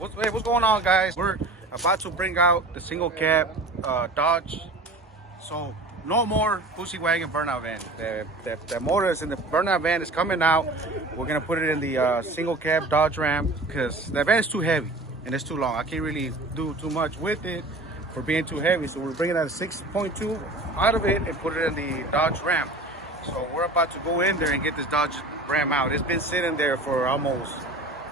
What's going on, guys? We're about to bring out the single cab Dodge. So no more pussy wagon burnout van. The motors in the burnout van is coming out. We're gonna put it in the single cab Dodge Ram because the van is too heavy and it's too long. I can't really do too much with it for being too heavy. So we're bringing out a 6.2 out of it and put it in the Dodge Ram. So we're about to go in there and get this Dodge Ram out. It's been sitting there for almost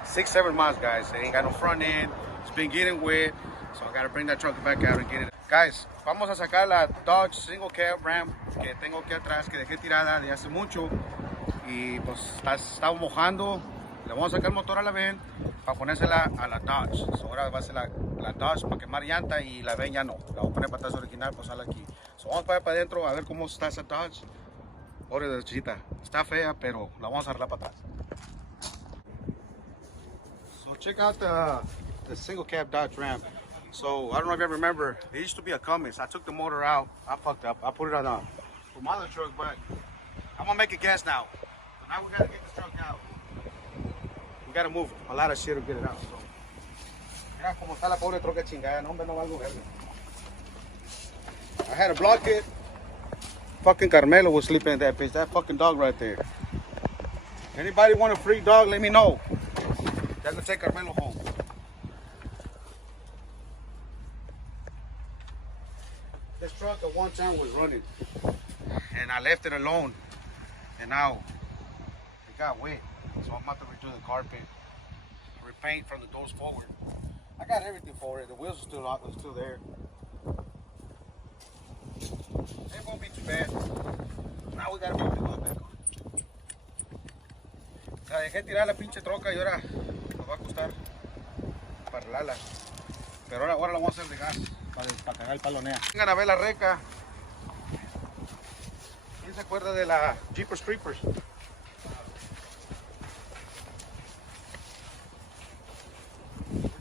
6-7 months, guys. It ain't got no front end. It's been getting wet. So I gotta bring that truck back out and get it. Guys, vamos a sacar la Dodge Single Cab Ram que tengo aquí atrás, que dejé tirada de hace mucho. Y pues está mojando. Le vamos a sacar el motor a la van para ponérsela a la Dodge. So ahora va a ser la Dodge para quemar llanta y la van ya no. La voy a poner para atrás original, pues sale aquí. So vamos para adentro a ver cómo está esa Dodge. Pobre de chiquita. Está fea, pero la vamos a arreglar para atrás. So check out the single cab Dodge Ram. So I don't know if you ever remember, there used to be a Cummins. I took the motor out. I fucked up. I put it on for my other truck, but I'm gonna make it gas now. So now we gotta get this truck out. We gotta move a lot of shit to get it out. So mira como está la pobre troca chingada. No, hombre, no valgo verga. I had to block it. Fucking Carmelo was sleeping in that bitch. That fucking dog right there. Anybody want a free dog? Let me know. That's gonna take Carmelo home. This truck at one time was running, and I left it alone, and now it got wet. So I'm about to redo the carpet, repaint from the doors forward. I got everything for it. The wheels are still there. It won't be too bad. Now we gotta put the dog back on. La dejé tirar la pinche troca y ahora nos va a costar para arreglarla. Pero ahora la vamos a hacer de gas para cagar el palonea. Vengan a ver la reca. ¿Quién se acuerda de la Jeepers Creepers? Esta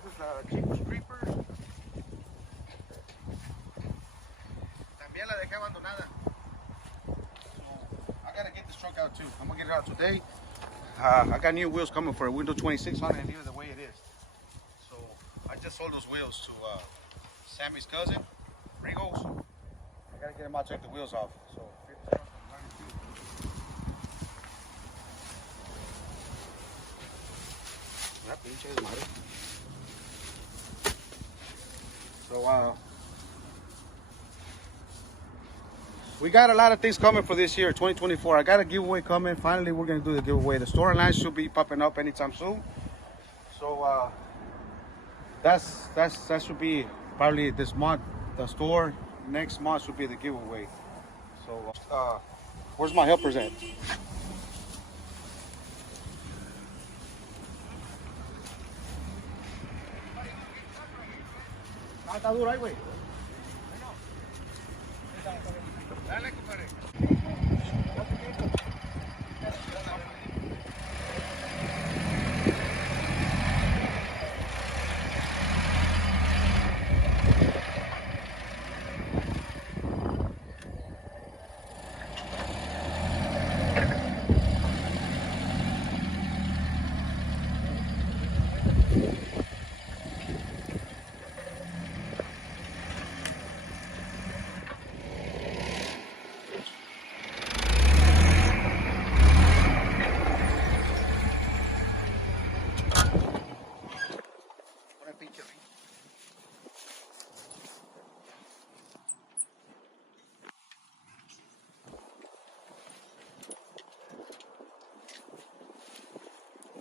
es la Jeepers Creepers. También la dejé abandonada. So I gotta get this truck out too. I'm gonna get it out today. I got new wheels coming for a window 26 on it, and leave it the way it is. So I just sold those wheels to Sammy's cousin, Rigos. I gotta get him out to take the wheels off. So we got a lot of things coming for this year, 2024. I got a giveaway coming. Finally, we're gonna do the giveaway. The storyline should be popping up anytime soon. So that should be probably this month. The store next month should be the giveaway. So where's my helpers at? Está duro ahí, güey. Dale, compadre.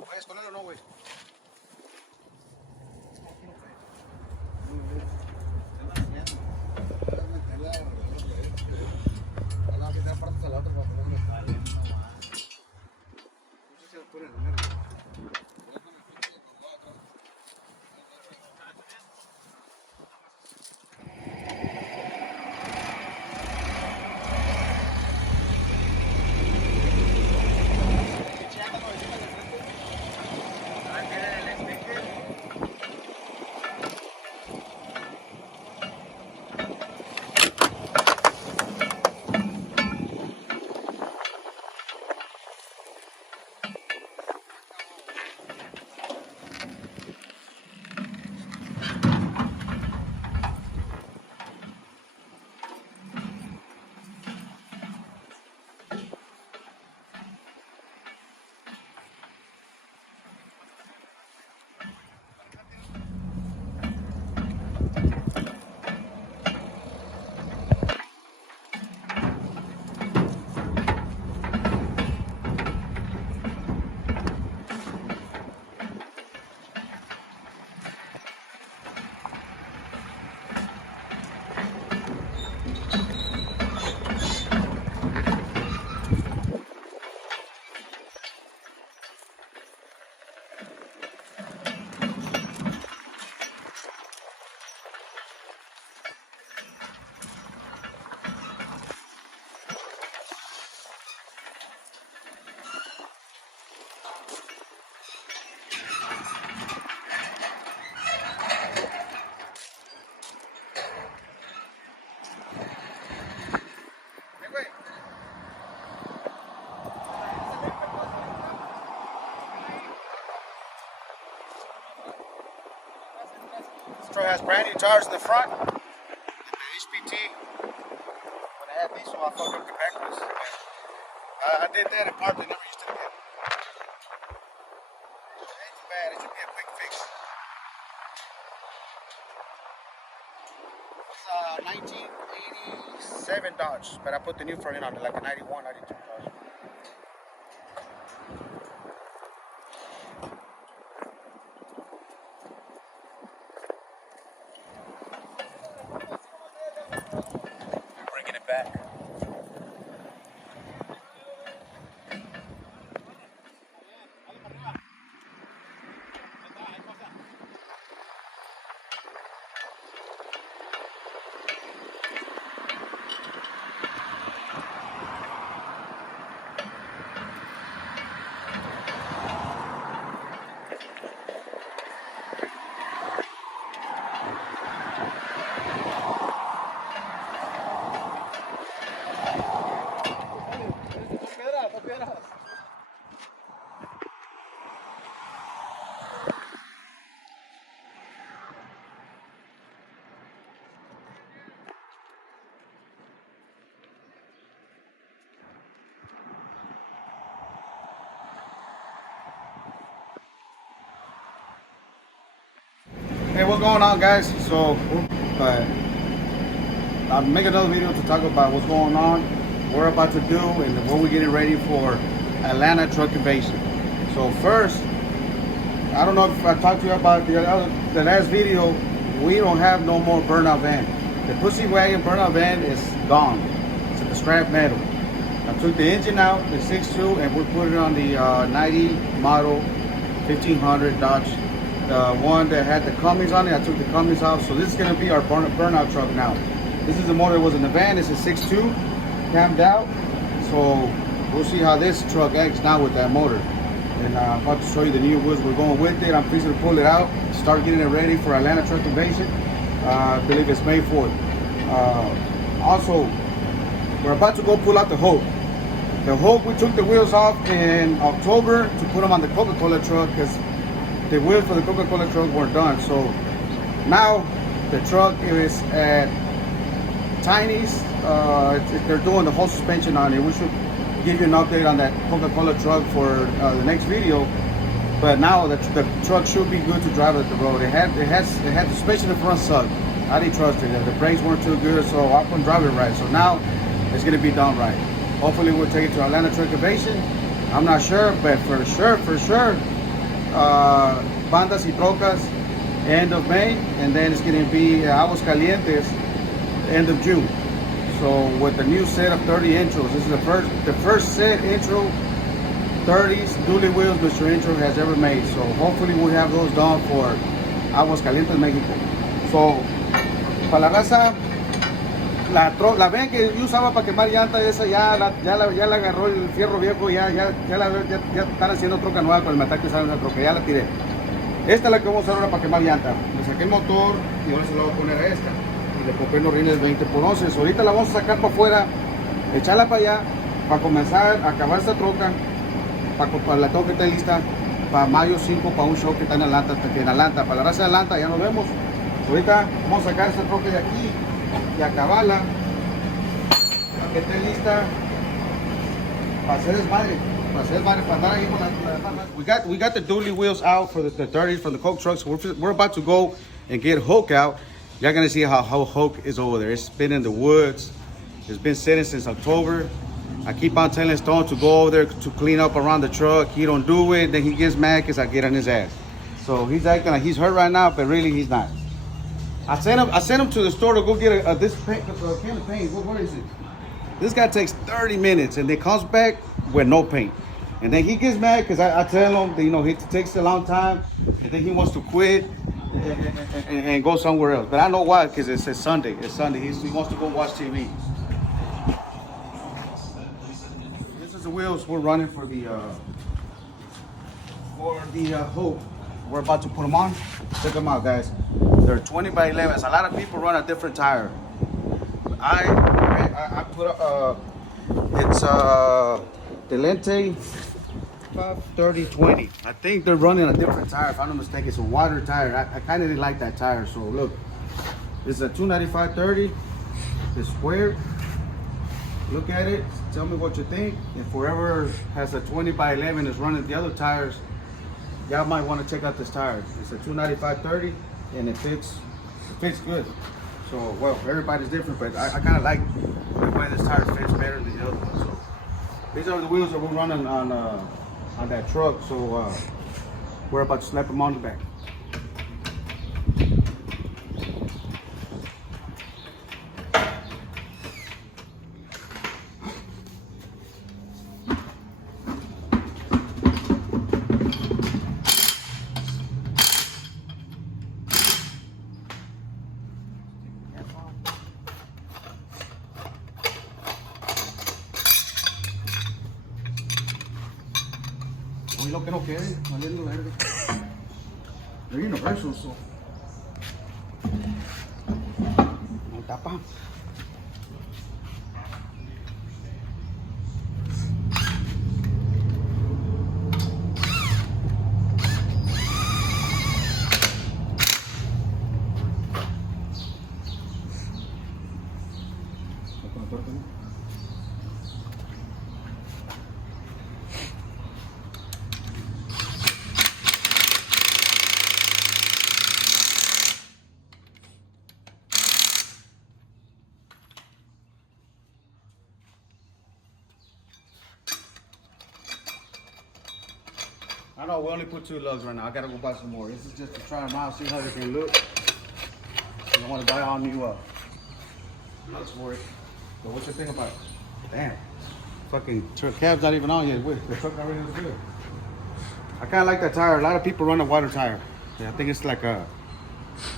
¿Puedes con él o no, güey? truck has brand new tires in the front. The HPT. When I had these, so I fucked up the backwards. I did that and part they never used to get. It ain't too bad. It should be a quick fix. It's 1987 Dodge, but I put the new front end on it, like a 91, 92 Dodge. Bringing it back. Hey, what's going on, guys? So, I'll make another video to talk about what's going on, what we're about to do, and what we're getting ready for Atlanta truck invasion. So first, I don't know if I talked to you about the last video. We don't have no more burnout van. The pussy wagon burnout van is gone. It's a scrap metal. I took the engine out, the 6.2, and we put it on the 90 model 1500 Dodge. The one that had the Cummins on it, I took the Cummins out. So this is going to be our burnout truck now. This is the motor that was in the van. It's a 6.2 camped out. So we'll see how this truck acts now with that motor. And I'm about to show you the new wheels we're going with it. I'm fixing to pull it out, start getting it ready for Atlanta truck invasion. I believe it's May 4th. Also, we're about to go pull out the Hulk. The Hulk, we took the wheels off in October to put them on the Coca-Cola truck because the wheels for the Coca-Cola truck weren't done. So now the truck is at Tiny's. They're doing the whole suspension on it. We should give you an update on that Coca-Cola truck for the next video. But now the truck should be good to drive at the road. It had suspension in the front sucked. I didn't trust it. The brakes weren't too good, so I couldn't drive it right. So now it's gonna be done right. Hopefully we'll take it to Atlanta truck invasion. I'm not sure, but for sure, Bandas y Trocas end of May, and then it's gonna be Aguas Calientes end of June. So with the new set of 30 intros, this is the first set intro 30s dually wheels Mr. Intro has ever made. So hopefully we'll have those done for Aguas Calientes, Mexico. So para la raza, la ven que yo usaba para quemar llanta, esa ya la agarró el fierro viejo, ya están haciendo troca nueva con el metal que sale en la troca, ya la tiré. Esta es la que vamos a usar ahora para quemar llanta. Le saqué el motor y ahora se la voy a poner a esta. Le compré unos rines 20x11. Ahorita la vamos a sacar para afuera, echarla para allá, para comenzar a acabar esta troca, para la troca que está lista para mayo 5, para un show que está en Atlanta, para la raza de Atlanta. Ya nos vemos. Ahorita vamos a sacar esta troca de aquí y acabarla para que esté lista para hacer desmadre, para andar ahí con la. We got the dually wheels out for the 30s from the Coke trucks. We're about to go and get Hulk out. Y'all gonna see how Hulk is over there. It's been in the woods. It's been sitting since October. I keep on telling Stone to go over there to clean up around the truck. He don't do it, then he gets mad because I get on his ass. So he's acting like he's hurt right now, but really he's not. I sent him to the store to go get this paint, can of paint. What is it? This guy takes 30 minutes and then comes back with no paint. And then he gets mad because I tell him that, you know, it takes a long time and then he wants to quit and go somewhere else. But I know why, because it's Sunday. It's Sunday. He wants to go watch TV. This is the wheels we're running for the Hope. We're about to put them on. Check them out, guys. They're 20 by 11s. A lot of people run a different tire. I put it's the Lente 530/20. I think they're running a different tire. If I'm not mistaken, it's a water tire. I kind of didn't like that tire. So look, it's a 295/30. It's square. Look at it. Tell me what you think. If whoever has a 20/11 is running the other tires, y'all might want to check out this tire. It's a 295/30, and it fits good. So, well, everybody's different, but I kind of like the way this tire fits better than the other one. So, these are the wheels that we're running on that truck. So, we're about to slap them on the back. Hoy lo que no quede, valiendo verde. They're universal, so. No tapa. I know we only put 2 lugs right now. I gotta go buy some more. This is just to try them out, see how they can look. I don't want to buy all new lugs for it. So what you think about it? Damn. Fucking truck cab's not even on yet. Wait, the truck already looks good. I kind of like that tire. A lot of people run a water tire. Yeah, I think it's like a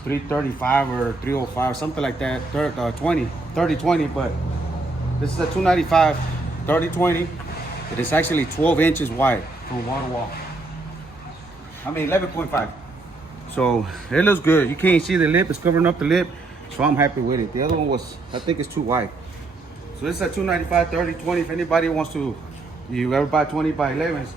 335 or 305, something like that. 30/20, but this is a 295/30/20. It is actually 12 inches wide from wall to wall. I mean 11.5. So it looks good. You can't see the lip, it's covering up the lip. So I'm happy with it. The other one was, I think it's too wide. So this is a 295/30/20. If anybody wants to, you ever buy 20/11s,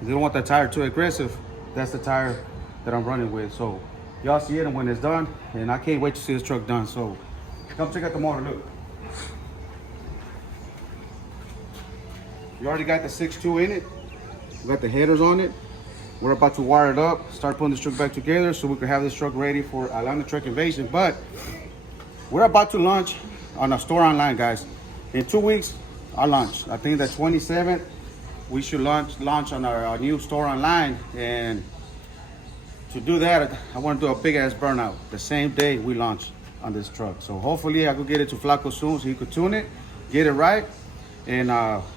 if they don't want that tire too aggressive, that's the tire that I'm running with. So y'all see it when it's done, and I can't wait to see this truck done. So come check out the motor, look. You already got the 6.2 in it. We got the headers on it. We're about to wire it up, start putting this truck back together so we can have this truck ready for Atlanta Truck Invasion. But we're about to launch on a store online, guys. In 2 weeks, our launch. I think the 27th, we should launch on our new store online. And to do that, I want to do a big ass burnout the same day we launch on this truck. So hopefully I could get it to Flaco soon so he could tune it, get it right, and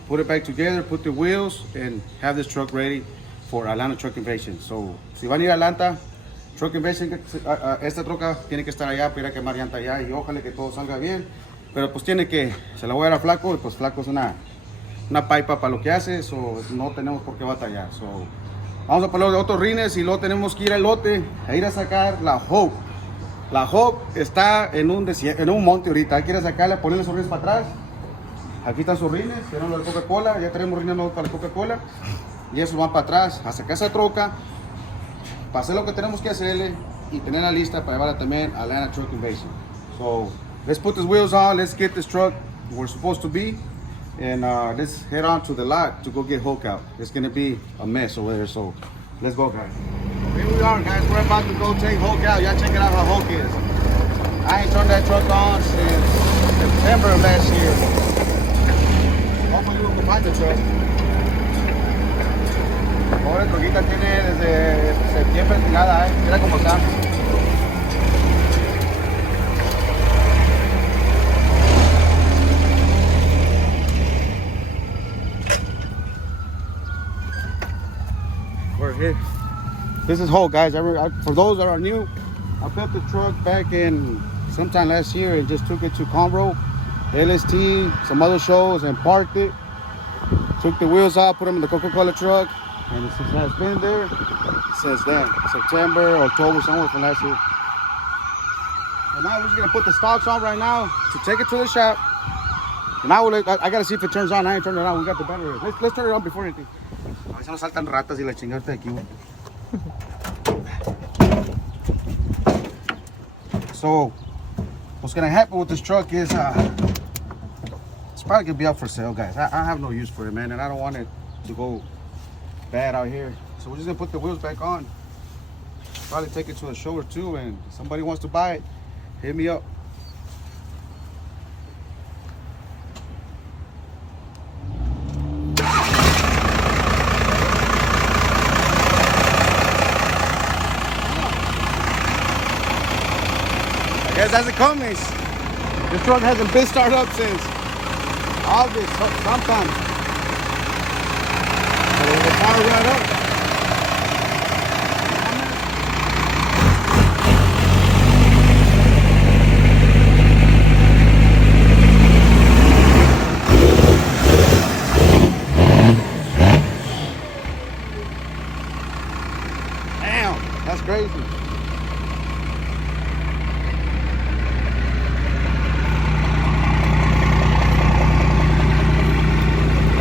put it back together, put the wheels, and have this truck ready for Atlanta Truck Invasion. So, si van a ir a Atlanta Truck Invasion, esta troca tiene que estar allá para quemar llanta allá y ojalá que todo salga bien. Pero pues tiene que, se la voy a dar a Flaco, y pues Flaco es una pipa para lo que hace, so no tenemos por qué batallar. So, vamos a poner los otros rines y luego tenemos que ir al lote a ir a sacar la Hope. La Hope está en un monte ahorita. Hay que ir a sacarla, ponerle sus rines para atrás. Aquí están sus rines, tenemos los de Coca-Cola, ya tenemos rines nuevos para la Coca-Cola. Y eso van para atrás, a sacar esa troca, para hacer lo que tenemos que hacerle y tenerla lista para llevarla también a Atlanta Truck Invasion. So, let's put these wheels on, let's get this truck where we're supposed to be, and let's head on to the lot to go get Hulk out. It's gonna be a mess over there, so let's go, guys. Here we are, guys, we're about to go take Hulk out. Y'all check it out how Hulk is. I ain't turned that truck on since September of last year. Hopefully we can find the truck. Pobre troquita tiene desde septiembre tirada, mira cómo está. We're here. This is Hulk, guys. For those that are new, I built the truck back in sometime last year and just took it to Conroe, LST, some other shows, and parked it. Took the wheels out, put them in the Coca-Cola truck. And it has been there since then, September, October, somewhere from last year. And now we're just gonna put the stocks on right now to take it to the shop. And I gotta see if it turns on. I ain't turned it on. We got the battery. Let's turn it on before anything. ver si no saltan ratas y la chingada de aquí, güey. So, what's gonna happen with this truck is it's probably gonna be up for sale, guys. I have no use for it, man, and I don't want it to go bad out here. So we're just gonna put the wheels back on. Probably take it to a show or two, and if somebody wants to buy it, hit me up. I guess as it comes, this truck hasn't been started up since August, sometime. But it will fire right up. Damn, that's crazy.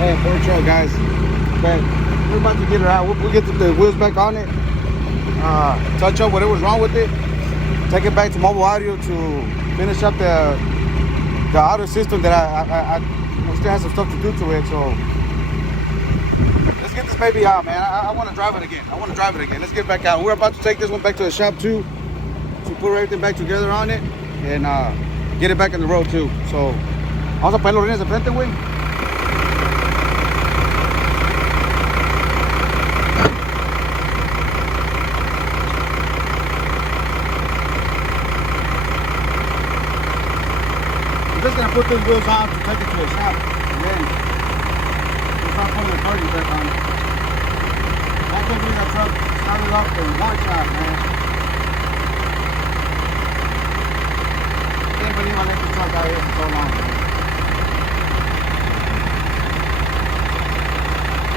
Hey, poor truck, guys. But we're about to get her out. We'll get the wheels back on it. Touch up whatever's wrong with it. Take it back to mobile audio to finish up the audio system that I still have some stuff to do to it. So let's get this baby out, man. I want to drive it again. Let's get back out. We're about to take this one back to the shop too, to put everything back together on it and get it back on the road too. So vamos a poner los rines de frente, güey. I'm just gonna put these wheels on to take it to the shop, and then we'll start putting the cargo back on. I can't believe that truck started up in one shot, man. I can't believe I let the truck out here for so long, man.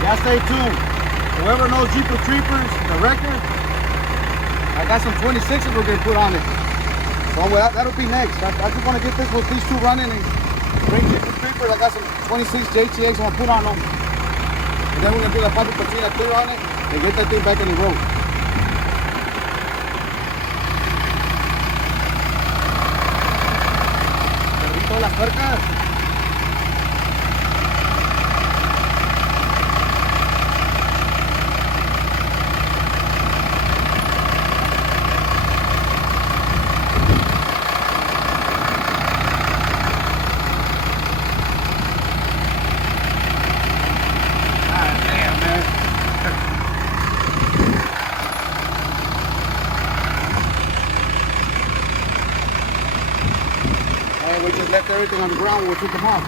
Yeah, stay tuned. Whoever knows Jeepers Creepers, the record, I got some 26s we're gonna put on it. So that'll be next. I just want to get these two running and bring Jeepers Creepers. I got some 26 JTX I'm gonna put on them. And then we're gonna do the Papi Patina clear on it and get that thing back on the road. Perrito las puercas. We just left everything on the ground when we took them off.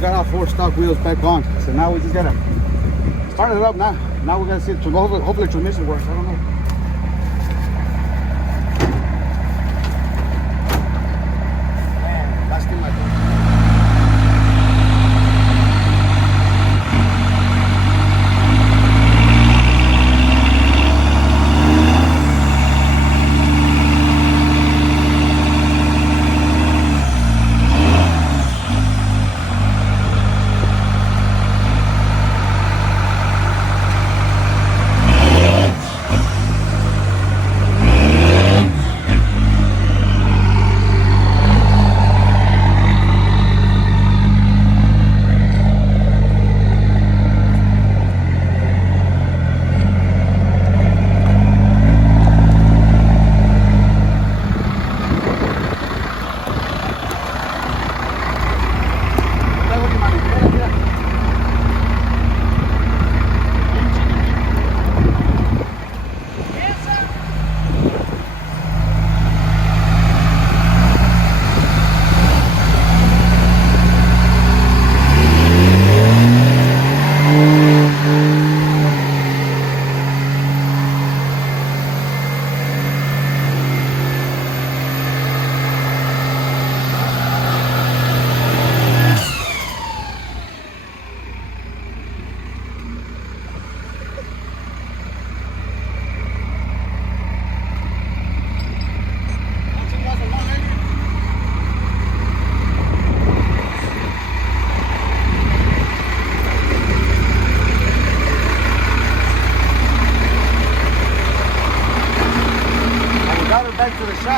Got our 4 stock wheels back on, so now we just gotta start it up. Now we gotta see it. Hopefully transmission works. I don't know. Man, last thing I do.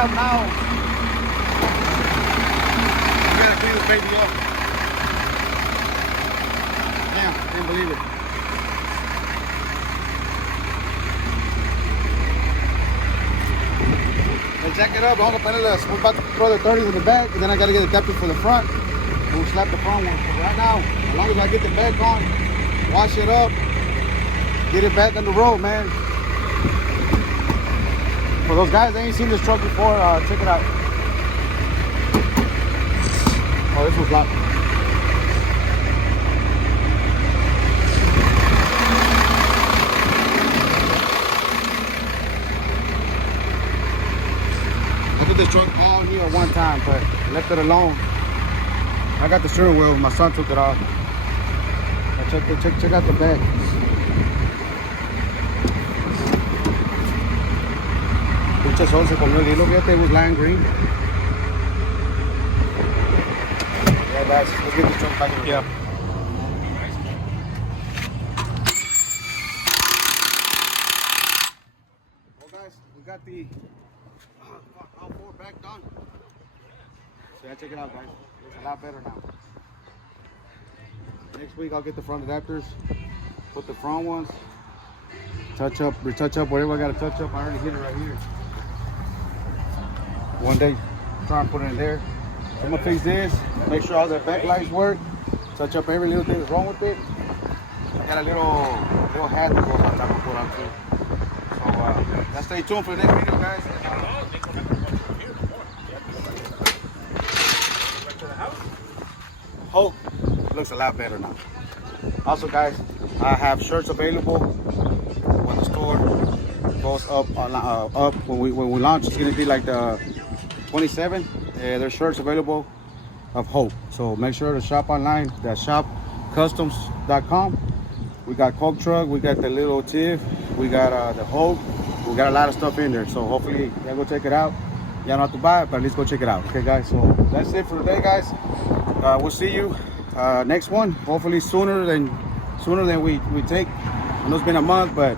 up now. We gotta clean this baby up. Damn, I can't believe it. Let's jack it up. Vamos a ponerle, we're about to throw the 30s in the back, and then I gotta get the adapter for the front. We'll slap the front one. But right now, as long as I get the back on, wash it up, get it back on the road, man. For those guys that ain't seen this truck before, check it out. Oh, this was locked. I did this truck all here at one time, but left it alone. I got the steering wheel. My son took it off. Check out the back. Pinche sol se comió el hilo, fíjate, it was lime green. Yeah, guys, let's get this truck back in the Yeah. Well, guys, we got the all four back done. So yeah, check it out, guys. Looks a lot better now. Next week, I'll get the front adapters, put the front ones, retouch up whatever I got to touch up. I already hit it right here. One day, try and put it in there. I'm gonna fix this, make sure all the back lights work, touch up every little thing that's wrong with it. I got a little hat that goes on top of put on too. So let's stay tuned for the next video, guys. Hope looks a lot better now. Also, guys, I have shirts available when the store goes up. When we launch, it's gonna be like the 27th. There's shirts available of Hope. So make sure to shop online. That's shopcustoms.com. We got Coke Truck, we got the little Tiff, we got the Hope. We got a lot of stuff in there. So hopefully y'all go check it out. Y'all don't have to buy it, but at least go check it out. Okay, guys. So that's it for today, guys. We'll see you next one. Hopefully sooner than we take. I know it's been a month, but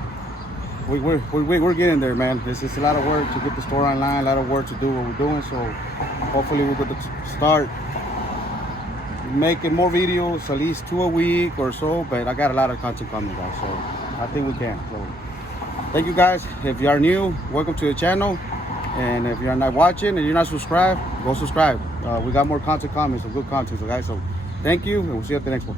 we're getting there, man. This is a lot of work to get the store online, a lot of work to do what we're doing. So hopefully we're going to start making more videos, at least 2 a week or so. But I got a lot of content coming, guys. So I think we can. So thank you, guys. If you are new, welcome to the channel. And if you're not watching and you're not subscribed, go subscribe. We got more content coming, some good content, so guys. So thank you, and we'll see you at the next one.